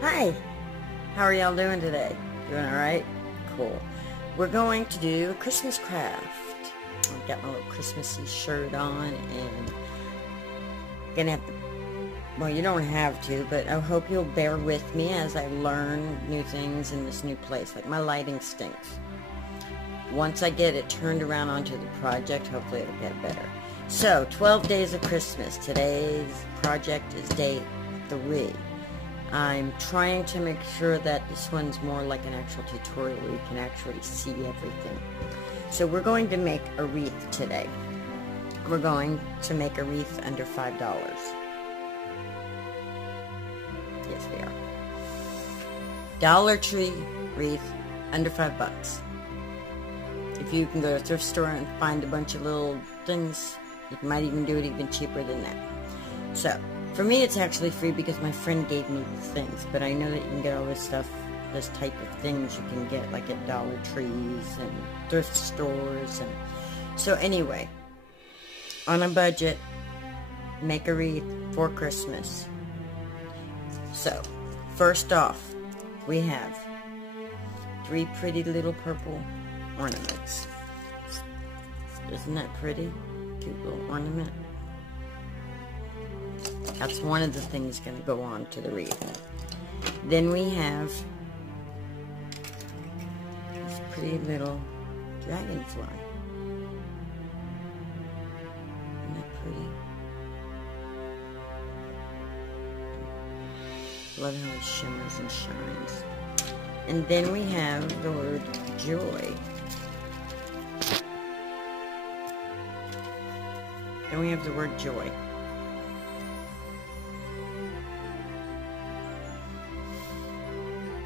Hi, how are y'all doing today? Doing alright? Cool. We're going to do a Christmas craft. I've got my little Christmassy shirt on and gonna have to, well, you don't have to, but I hope you'll bear with me as I learn new things in this new place. Like, my lighting stinks. Once I get it turned around onto the project, hopefully it'll get better. So, 12 days of Christmas. Today's project is day 3. I'm trying to make sure that this one's more like an actual tutorial where you can actually see everything. So we're going to make a wreath today. We're going to make a wreath under $5. Yes, we are. Dollar Tree wreath under $5. If you can go to a thrift store and find a bunch of little things, you might even do it even cheaper than that. So, for me, it's actually free because my friend gave me the things, but I know that you can get all this stuff, this type of things you can get like at Dollar Trees and thrift stores. And so anyway, on a budget, make a wreath for Christmas. So, first off, we have 3 pretty little purple ornaments. Isn't that pretty? Cute little ornament. That's one of the things going to go on to the wreath. Then we have this pretty little dragonfly. Isn't that pretty? Love how it shimmers and shines. And then we have the word joy. Then we have the word joy.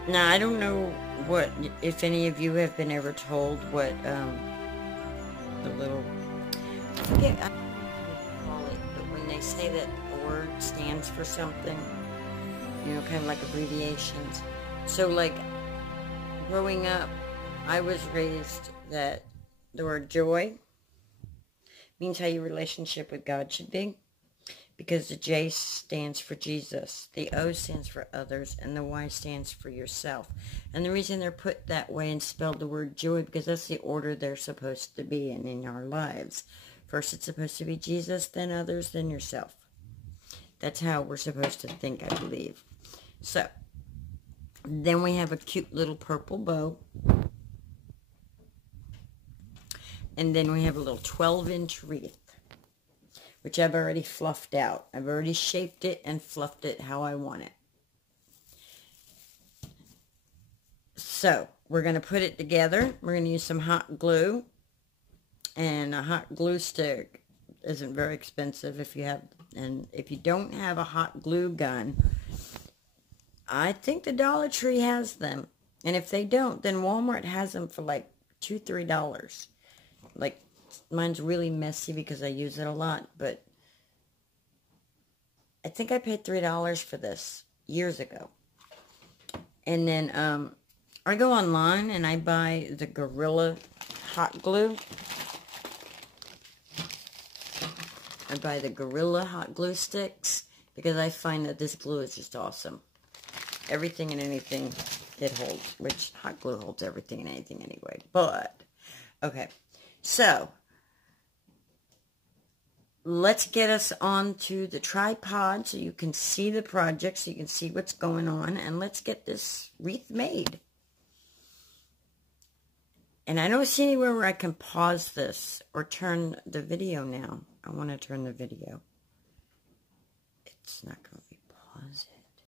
Now, I don't know what, if any of you have been ever told what, the little, I forget what you call it, but when they say that a word stands for something, you know, kind of like abbreviations. So, like, growing up, I was raised that the word joy means how your relationship with God should be. Because the J stands for Jesus, the O stands for others, and the Y stands for yourself. And the reason they're put that way and spelled the word joy, because that's the order they're supposed to be in our lives. First it's supposed to be Jesus, then others, then yourself. That's how we're supposed to think, I believe. So, then we have a cute little purple bow. And then we have a little 12-inch wreath, which I've already fluffed out. I've already shaped it and fluffed it how I want it. So, we're going to put it together. We're going to use some hot glue. And a hot glue stick isn't very expensive if you have, and if you don't have a hot glue gun, I think the Dollar Tree has them. And if they don't, then Walmart has them for like $2, $3. Like, mine's really messy because I use it a lot, but I think I paid $3 for this years ago. And then I go online and I buy the Gorilla hot glue. I buy the Gorilla hot glue sticks because I find that this glue is just awesome. Everything and anything it holds, which hot glue holds everything and anything anyway. But, okay, so let's get us onto the tripod so you can see the project, so you can see what's going on, and let's get this wreath made. And I don't see anywhere where I can pause this or turn the video now. I want to turn the video. It's not going to be pausing.